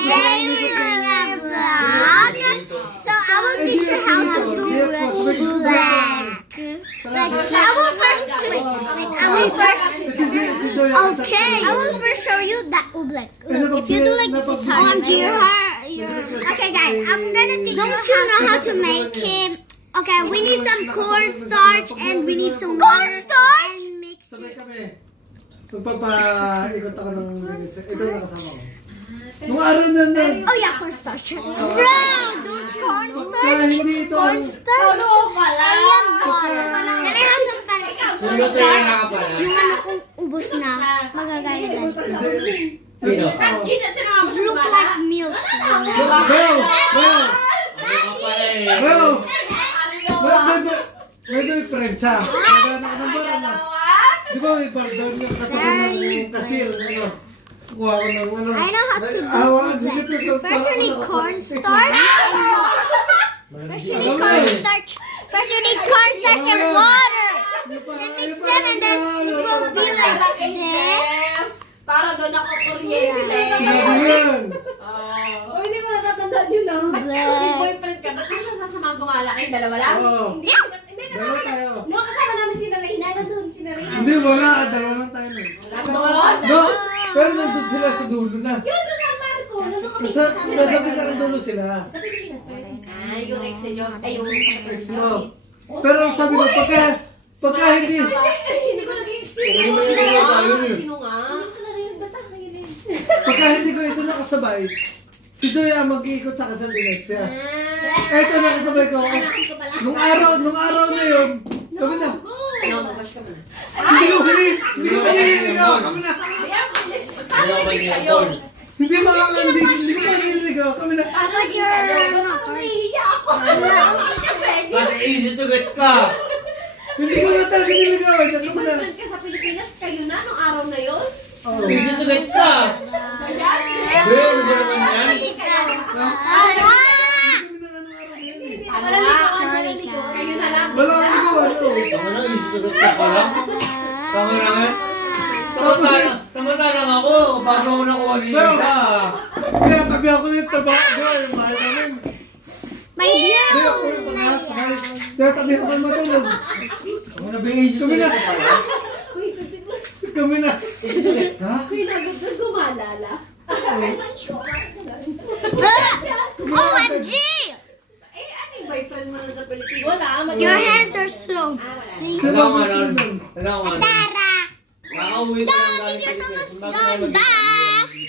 Today we're gonna vlog. So I will teach you how to do black. I will first show you that black. Look, if you do like this, it's hard. Okay, guys, I'm gonna teach you. Don't you know how to make him? Okay, we need some cornstarch and we need some cornstarch and mix Sabay it. kami. Magpapaikot ako ng ito na kasama ko. Nung araw na na. Oh yeah, cornstarch. Bro, don't cornstarch. Hindi ito ang... Cornstarch. Ayan, butter. Can I have some cornstarch? Yung ano kung ubos na, magagaya na. Sino? Look like milk. May boyfriend siya. Di ba may pardon yung katabi ng cashier? Kuha ko ng ano. I know how to do that. First you need cornstarch. First you need cornstarch. First you need cornstarch and water. Then mix them and then it will be like this. Para doon ako kuryente. Sinabi yun. Oh, hindi ko natatandaan yun ah. Ba't ka may Black. boyfriend ka? Ba't mo siya sasamahan gumalaki? Dalawa lang? Oo. Hindi, hindi Dalawa kasama. tayo. No, kasama namin si Narayna. Nandun si Narayna. Hindi, wala. Dalawa lang tayo nun. Doon? No, pero nandun sila sa dulo na. Yun sa San Marco. Nandun kami Nasa pinakadulo sila. Sa Pilipinas pa rin. Ah, yung ex niyo. Ay, yung ex niyo. No. Pero sabi ko, pagka hindi, Hindi ko naging ex niyo. Hindi mo naging tayo yun. Sino nga? Hindi ko narinig. Basta narinig. pagka hindi ko ito nakasabay, si Joy ang mag-iikot sa kasal din siya. Ito nakasabay ko. Hanapin ko pala. Nung araw na yun, kami na. No, mag-wash ka muna. Hindi ko pinililigaw, kami na. Ayan, please. Panilig kayo. Hindi hindi ko pinililigaw, kami na. But you're not Nahihiya ako. Mas easy to get ka. Hindi ko na talaga niligawan, May kami na. boyfriend ka sa Pilipinas, kayo na nung araw na yun? Oo. Easy to get ka. Ayan. Bro, ano ba naman yan? Kami na anong araw na yun eh. Ano nga? Kayo na lang. Wala kang ligawan, no? Ako na, easy to get ka lang. Tama na nga. Samantalang ako, paano ako nakuha ni Pero, Isa? kaya tabi ako ng trabaho, yung mahal namin. My dear. Kaya ako yung pangasakay. Kaya tabi ako ng matulog. Ako na ba yung easy to get ka pala? Uy, siguro. Kami na. Easy to get ka? Uy, nagod na gumalala. OMG! Eh, ano yung boyfriend mo nun sa Pilipinas? Wala. Your hands are so see. Tanda ko nga nun. Tanda ko nga nun. Tara! Nakauwi ko lang The galing video's Pilipinas. almost Bago tayo done. mag-isa. Bye!